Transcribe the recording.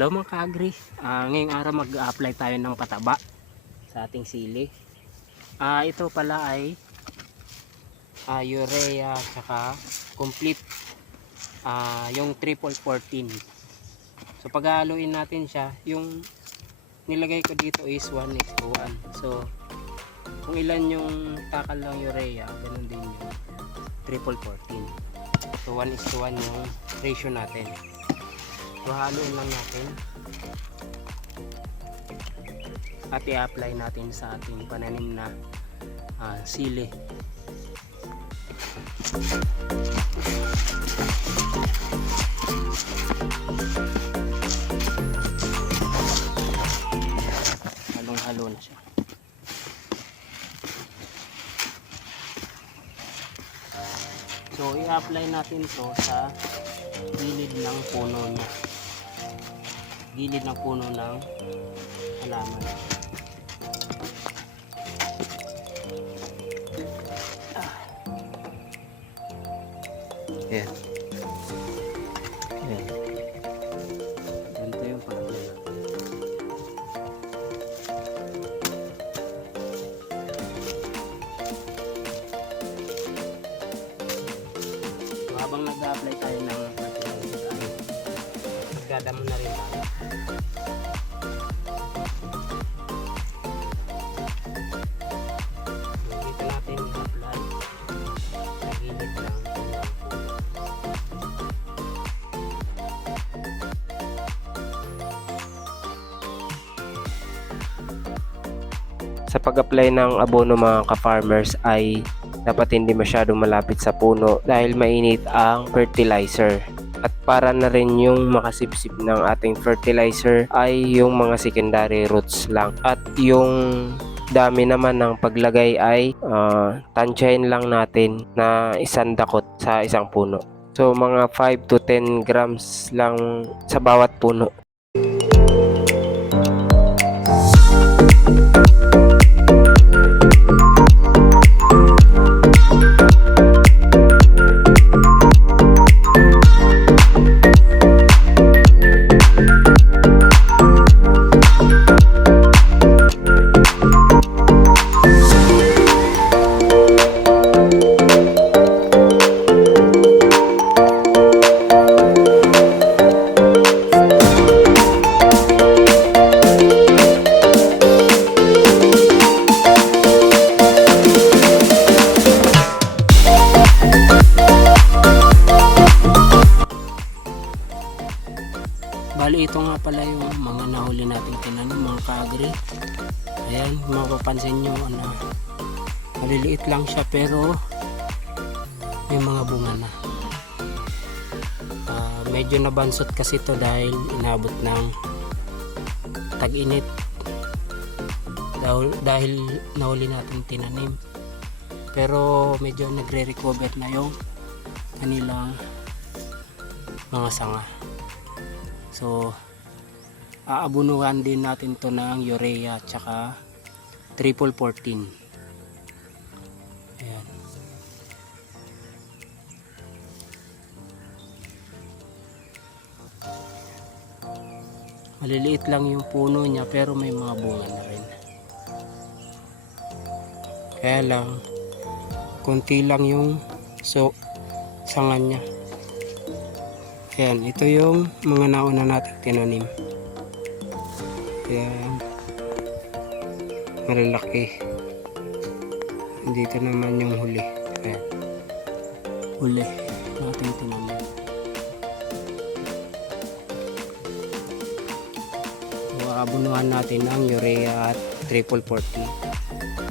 Hello mga ka-agri, ngayong araw mag-apply tayo ng pataba sa ating sili. Ito pala ay urea tsaka complete, yung triple 14. So pag-haluin natin siya, yung nilagay ko dito is 1:1. So kung ilan yung takal ng urea, ganun din yung triple 14. So 1:1 yung ratio natin. So haluin lang natin at i-apply natin sa ating pananim na sili. Halong-halo na siya. So i-apply natin to sa gilid ng puno niya, gilid ng puno ng halaman. Ayan. Ayan. Ganito yung pag-apply. So, habang nag-apply tayo ng gada mo na rin tayo. Dito natin i-apply sa gilid lang. Sa pag-apply ng abono mga ka-farmers ay dapat hindi masyadong malapit sa puno dahil mainit ang fertilizer. At para na rin yung makasipsip ng ating fertilizer ay yung mga secondary roots lang. At yung dami naman ng paglagay ay tansyahin lang natin na isang dakot sa isang puno. So mga 5 to 10 grams lang sa bawat puno. Bali ito nga pala yung mga nahuli nating tinanim mga ka-agri. Ayan, mapapansin nyo maliliit lang siya pero may mga bunga na. Medyo nabansot kasi ito dahil inabot ng tag-init, dahil nahuli nating tinanim. Pero medyo nagre-recover na yung kanilang mga sanga. So aabunuhan din natin to ng urea tsaka triple 14. Ayan. Maliliit lang yung puno niya pero may mga bunga na rin. Kaya lang konti lang yung sanga niya. Ayan, ito yung mga nauna natin tinanim. Ayan, malalaki. Dito naman yung huli. Ayan, huli natin tinanim. So, pag-aabunuhan natin ng urea at triple 40.